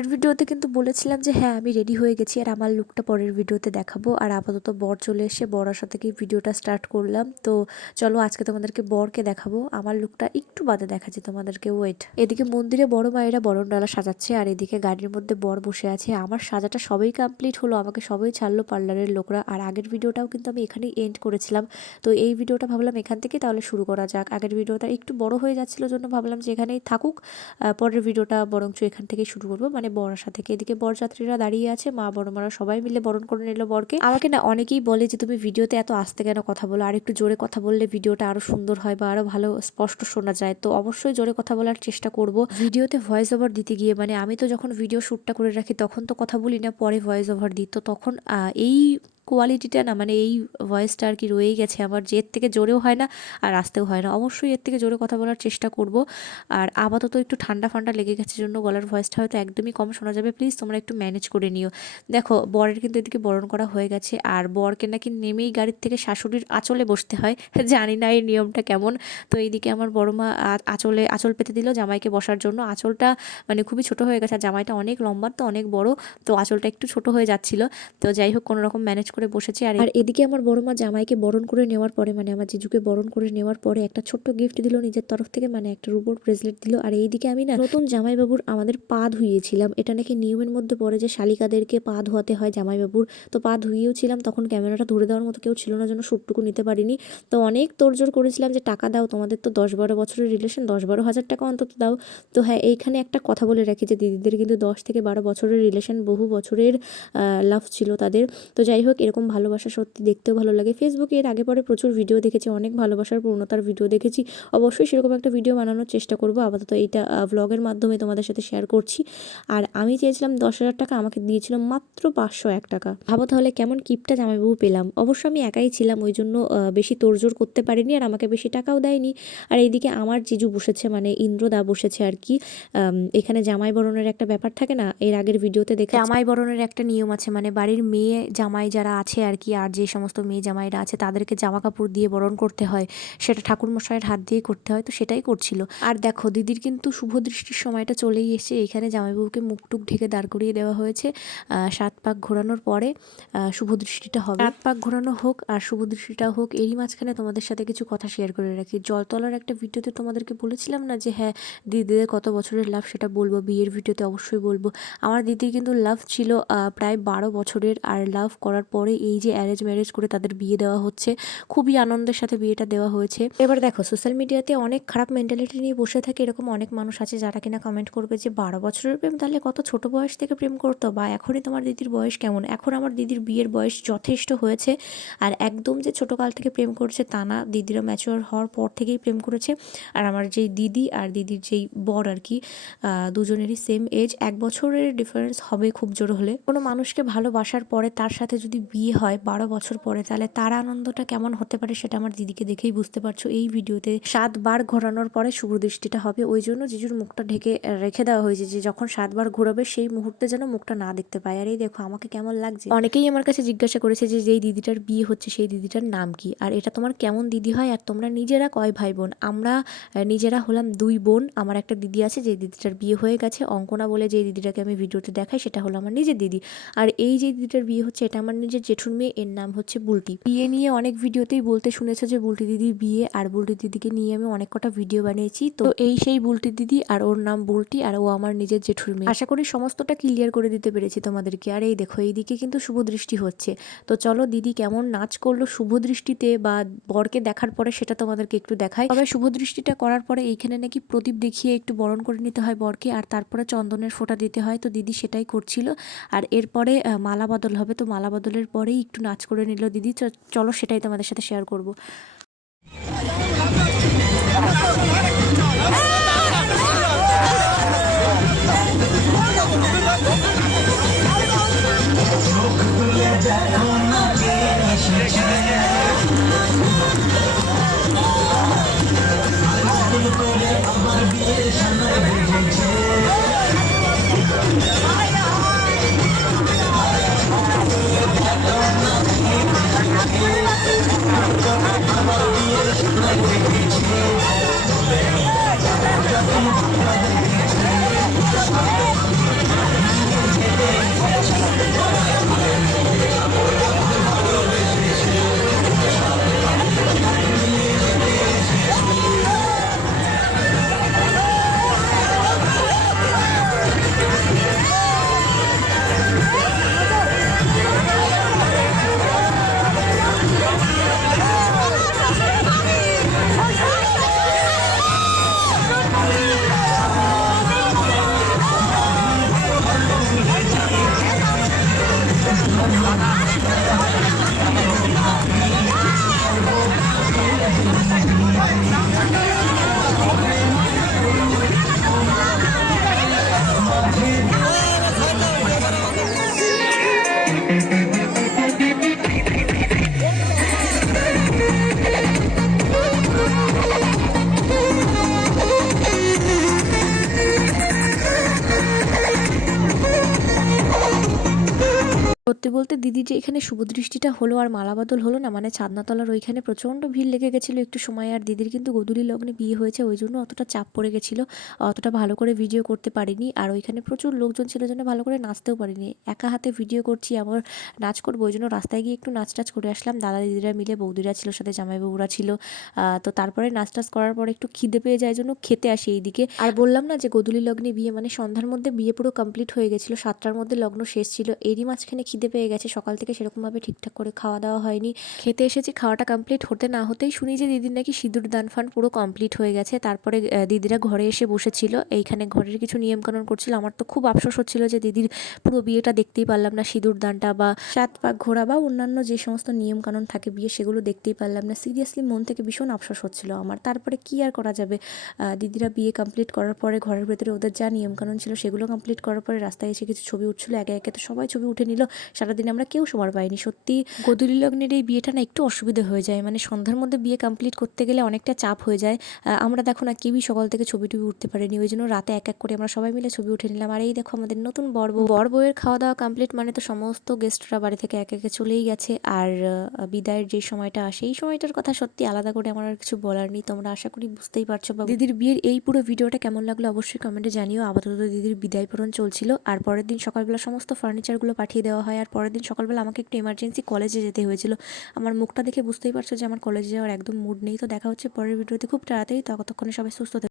এর ভিডিওতে কিন্তু বলেছিলাম যে হ্যাঁ আমি রেডি হয়ে গেছি, আর আমার লুকটা পরের ভিডিওতে দেখাবো। আর আপাতত বর চলে এসে বর আসার থেকেই ভিডিওটা স্টার্ট করলাম। তো চলো আজকে তোমাদেরকে বরকে দেখাবো, আমার লুকটা একটু বাদে দেখাচ্ছি তোমাদেরকে, ওয়েট। এদিকে মন্দিরে বড় মায়েরা বরণডালা সাজাচ্ছে, আর এদিকে গাড়ির মধ্যে বর বসে আছে। আমার সাজাটা সবই কমপ্লিট হলো, আমাকে সবাই ছাড়লো পার্লারের লোকরা। আর আগের ভিডিওটাও কিন্তু আমি এখানেই এন্ড করেছিলাম। তো এই ভিডিওটা ভাবলাম এখান থেকে তাহলে শুরু করা যাক। আগের ভিডিওটা একটু বড় হয়ে যাচ্ছিল জন্য ভাবলাম যে এখানেই থাকুক, পরের ভিডিওটা বরঞ্চ এখান থেকেই শুরু করবো, মানে বর আসা থেকে। এদিকে বরযাত্রীরা দাঁড়িয়ে আছে, মা বড় মারা সবাই মিলে বরণ করে নিল বরকে। আমাকে না অনেকেই বলে যে তুমি ভিডিওতে এত আস্তে কেন কথা বলো, আর একটু জোরে কথা বললে ভিডিওটা আরো সুন্দর হয় বা আরো ভালো স্পষ্ট শোনা যায়। তো অবশ্যই জোরে কথা বলার চেষ্টা করব। ভিডিওতে ভয়েস ওভার দিতে গিয়ে, মানে আমি তো যখন ভিডিও শ্যুটটা করে রাখি তখন তো কথা বলি না, পরে ভয়েস ওভার দিই। তো তখন এই কোয়ালিটিটা না, মানে এই ভয়েসটা আর কি রয়েই গেছে আমার, যে এর থেকে জোরেও হয় না আর আসতেও হয় না। অবশ্যই এর থেকে জোরে কথা বলার চেষ্টা করব। আর আপাতত একটু ঠান্ডা ফান্ডা লেগে গেছে জন্য গলার ভয়েসটা হয়তো একদমই কম শোনা যাবে, প্লিজ তোমরা একটু ম্যানেজ করে নিও। দেখো বরের কিন্তু এদিকে বরণ করা হয়ে গেছে, আর বরকে নাকি নেমেই গাড়ির থেকে শাশুড়ির আঁচলে বসতে হয়। জানি না এই নিয়মটা কেমন। তো এইদিকে আমার বড় মা আঁচল পেতে দিল জামাইকে বসার জন্য। আঁচলটা মানে খুবই ছোট হয়ে গেছে, আর জামাইটা অনেক লম্বা তো অনেক বড়, তো আঁচলটা একটু ছোট হয়ে যাচ্ছিল। তো যাই হোক কোনো রকম ম্যানেজ করে বসেছি। আর এদিকে আমার বড় মা জামাইকে বরণ করে নেওয়ার পরে, মানে আমার জিজুকে বরণ করে নেওয়ার পরে একটা ছোট্ট গিফট দিল নিজের তরফ থেকে, মানে একটা রুপোর ব্রেসলেট দিল। আর এইদিকে আমি না নতুন জামাইবাবুর আমাদের পা ধুইয়েছিলাম, এটা নাকি নিয়মের মধ্যে পড়ে যে শালিকাদেরকে পা ধোয়াতে হয় জামাইবাবুর। তো পা ধুইয়েও ছিলাম, তখন ক্যামেরাটা ধরে দেওয়ার মতো কেউ ছিল না জন্য শ্যুটটুকু নিতে পারিনি। তো অনেক তোড়জোড় করেছিলাম যে টাকা দাও, তোমাদের তো 10-12 বছরের রিলেশন, 10-12 হাজার টাকা অন্তত দাও। তো হ্যাঁ, এইখানে একটা কথা বলে রাখি যে দিদিদের কিন্তু 10 থেকে 12 বছরের রিলেশন, বহু বছরের লাভ ছিল তাদের। তো যাই হোক, এরকম ভালোবাসা সত্যি দেখতেও ভালো লাগে। ফেসবুকে এর আগে পরে প্রচুর ভিডিও দেখেছি, অনেক ভালোবাসার পূর্ণতার ভিডিও দেখেছি। অবশ্যই সেরকম একটা ভিডিও বানানোর চেষ্টা করব। আপাতত এইটা ব্লগের মাধ্যমে তোমাদের সাথে শেয়ার করছি। আর আমি চেয়েছিলাম 10,000 টাকা, আমাকে দিয়েছিল মাত্র 501 টাকা। ভাবো তাহলে কেমন কিপটা জামাইবাবু পেলাম। অবশ্য আমি একাই ছিলাম, ওই জন্য বেশি তোড়জোড় করতে পারিনি, আর আমাকে বেশি টাকাও দেয়নি। আর এইদিকে আমার জিজু বসেছে, মানে ইন্দ্রদা বসেছে আর কি। এখানে জামাই বরণের একটা ব্যাপার থাকে না, এর আগের ভিডিওতে দেখে জামাই বরণের একটা নিয়ম আছে, মানে বাড়ির মেয়ে জামাই যারা আছে আর কি, আর যে সমস্ত মেয়ে জামাইরা আছে তাদেরকে জামা কাপড় দিয়ে বরণ করতে হয়, সেটা ঠাকুরমশাইয়ের হাত দিয়ে করতে হয়। তো সেটাই করছিল। আর দেখো দিদির কিন্তু শুভ দৃষ্টির সময়টা চলেই এসে, এখানে জামাইবাবুকে মুখটুক ঢেকে দাঁড় করিয়ে দেওয়া হয়েছে। 7 পাক ঘোরানোর পরে শুভ দৃষ্টিটা হবে। 7 পাক ঘোরানো হোক আর শুভ দৃষ্টিটা হোক, এরই মাঝখানে তোমাদের সাথে কিছু কথা শেয়ার করে রাখি। জলতলার একটা ভিডিওতে তোমাদেরকে বলেছিলাম না যে হ্যাঁ দিদিদের কত বছরের লাভ সেটা বলবো, বিয়ের ভিডিওতে অবশ্যই বলবো। আমার দিদির কিন্তু লাভ ছিল প্রায় 12 বছরের, আর লাভ করার পরে এই যে অ্যারেঞ্জ ম্যারেজ করে তাদের বিয়ে দেওয়া হচ্ছে, খুবই আনন্দের সাথে বিয়েটা দেওয়া হয়েছে। এবার দেখো সোশ্যাল মিডিয়াতে অনেক খারাপ মেন্টালিটি নিয়ে বসে থাকে, এরকম অনেক মানুষ আছে যারা কিনা কমেন্ট করবে যে 12 বছরের প্রেম, তাহলে কত ছোট বয়স থেকে প্রেম করতো, বা এখনই তোমার দিদির বয়স কেমন। এখন আমার দিদির বিয়ের বয়স যথেষ্ট হয়েছে, আর একদম যে ছোটকাল থেকে প্রেম করছে তা না, দিদিরা ম্যাচিওর হওয়ার পর থেকেই প্রেম করেছে। আর আমার যেই দিদি আর দিদির যেই বর আর কি, দুজনেরই সেম এজ, 1 বছরের ডিফারেন্স হবে খুব জোর হলে। কোনো মানুষকে ভালোবাসার পরে তার সাথে যদি বিয়ে হয় 12 বছর পরে, তাহলে তার আনন্দটা কেমন হতে পারে সেটা আমার দিদিকে দেখেই বুঝতে পারছো। এই ভিডিওতে 7 বার ঘোরানোর পরে শুভ দৃষ্টিটা হবে, ওই জন্য জিজুর মুখটা ঢেকে রেখে দেওয়া হয়েছে, যে যখন 7 বার ঘোরাবে সেই মুহূর্তে যেন মুখটা না দেখতে পায়। আর এই দেখো আমাকে কেমন লাগছে। অনেকেই আমার কাছে জিজ্ঞাসা করেছে যে যেই দিদিটার বিয়ে হচ্ছে সেই দিদিটার নাম কি, আর এটা তোমার কেমন দিদি হয়, আর তোমরা নিজেরা কয় ভাই বোন। আমরা নিজেরা হলাম 2 বোন। আমার একটা দিদি আছে যে দিদিটার বিয়ে হয়ে গেছে, অঙ্কনা বলে যে দিদিটাকে আমি ভিডিওতে দেখাই, সেটা হলো আমার নিজের দিদি। আর এই যে দিদিটার বিয়ে হচ্ছে এটা আমার নিজের জেঠুর মেয়ে, এর নাম হচ্ছে বুলটি। বিয়ে নিয়ে অনেক ভিডিওতেই বলতে শুনেছো যে বুলটি দিদির বিয়ে, আর বুলটি দিদিকে নিয়ে আমি অনেক কটা ভিডিও বানিয়েছি। তো এই সেই বুলটি দিদি, আর ওর নাম বুলটি, আর ও আমার নিজের জেঠুর মেয়ে। আশা করি সমস্তটা ক্লিয়ার করে দিতে পেরেছি তোমাদেরকে। আর এই দেখো এইদিকে কিন্তু শুভ দৃষ্টি হচ্ছে। তো চলো দিদি কেমন নাচ করলো শুভ দৃষ্টিতে বা বরকে দেখার পরে সেটা তোমাদেরকে একটু দেখাই। তবে শুভ দৃষ্টিটা করার পরে এইখানে নাকি প্রদীপ দেখিয়ে একটু বরণ করে নিতে হয় বরকে, আর তারপরে চন্দনের ফোঁটা দিতে হয়। তো দিদি সেটাই করছিল। আর এরপরে মালা বদল হবে, তো মালা বদলের পরেই একটু নাচ করে নিল দিদি। চলো সেটাই তোমাদের সাথে শেয়ার করব। বলতে দিদির যে এখানে শুভদৃষ্টিটা হলো আর মালাবদল হলো না, মানে ছাদনাতলার ওইখানে প্রচণ্ড ভিড় লেগে গেছিলো একটু সময়। আর দিদির কিন্তু গোধূলি লগ্নে বিয়ে হয়েছে, ওই জন্য অতটা চাপ পড়ে গেছিলো, অতটা ভালো করে ভিডিও করতে পারিনি। আর ওইখানে প্রচুর লোকজন ছিল জন্য ভালো করে নাচতেও পারিনি। একা হাতে ভিডিও করছি, আমার নাচ করবো, ওই জন্য রাস্তায় গিয়ে একটু নাচ টাচ করে আসলাম। দাদা দিদিরা মিলে, বৌদিরা ছিল সাথে, জামাইবাবুরা ছিল। তো তারপরে নাচ টাচ করার পরে একটু খিদে পেয়ে যায়, জন্য খেতে আসি এইদিকে। আর বললাম না যে গোধূলি লগ্নে বিয়ে, মানে সন্ধ্যার মধ্যে বিয়ে পুরো কমপ্লিট হয়ে গেছিলো, 7টার মধ্যে লগ্ন শেষ ছিল। এরই মাঝখানে খিদে পেয়ে গেছে, সকাল থেকে সেরকমভাবে ঠিকঠাক করে খাওয়া দাওয়া হয়নি। খেতে এসেছি, খাওয়াটা কমপ্লিট হতে না হতেই শুনি যে দিদির নাকি সিঁদুর দান ফান পুরো কমপ্লিট হয়ে গেছে। তারপরে দিদিরা ঘরে এসে বসেছিল, এইখানে ঘরের কিছু নিয়মকানুন করছিল। আমার তো খুব আফসোস হচ্ছিল যে দিদির পুরো বিয়েটা দেখতেই পারলাম না, সিঁদুর দানটা বা 7 পাক ঘোরা বা অন্যান্য যে সমস্ত নিয়মকানুন থাকে বিয়ে, সেগুলো দেখতেই পারলাম না। সিরিয়াসলি মন থেকে ভীষণ আফসোস হচ্ছিল আমার। তারপরে কি আর করা যাবে, দিদিরা বিয়ে কমপ্লিট করার পরে ঘরের ভেতরে ওদের যা নিয়মকানুন ছিল সেগুলো কমপ্লিট করার পরে রাস্তায় এসে কিছু ছবি উঠছিল, একে একে তো সবাই ছবি উঠে নিল। সারাদিন আমরা কেউ সময় পাইনি। সত্যি গোধূলি লগ্নের এই বিয়েটা না একটু অসুবিধা হয়ে যায়, মানে সন্ধ্যার মধ্যে বিয়ে কমপ্লিট করতে গেলে অনেকটা চাপ হয়ে যায়। আমরা দেখো না কেউই সকাল থেকে ছবি টবি উঠতে পারিনি, ওই জন্য রাতে এক এক করে আমরা সবাই মিলে ছবি উঠে নিলাম। আর এই দেখো আমাদের নতুন বর বউয়ের খাওয়া দাওয়া কমপ্লিট, মানে তো সমস্ত গেস্টরা বাড়ি থেকে এক একে চলেই গেছে। আর বিদায়ের যে সময়টা আসে, এই সময়টার কথা সত্যি আলাদা করে আমার আর কিছু বলার নেই, তোমরা আশা করি বুঝতেই পারছো। বা দিদির বিয়ের এই পুরো ভিডিওটা কেমন লাগলো অবশ্যই কমেন্টে জানিও। আপাতত দিদির বিদায় পূরণ চলছিল, আর পরের দিন সকালবেলা সমস্ত ফার্নিচারগুলো পাঠিয়ে দেওয়া হয়। আর পরের দিন সকালবেলা আমাকে একটু এমার্জেন্সি কলেজে যেতে হয়েছিল। আমার মুখটা দেখে বুঝতেই পারছো যে আমার কলেজে যাওয়ার একদম মুড নেই। তো দেখা হচ্ছে পরের ভিডিওতে খুব তাড়াতাড়ি, ততক্ষণে সবাই সুস্থ থাকবে।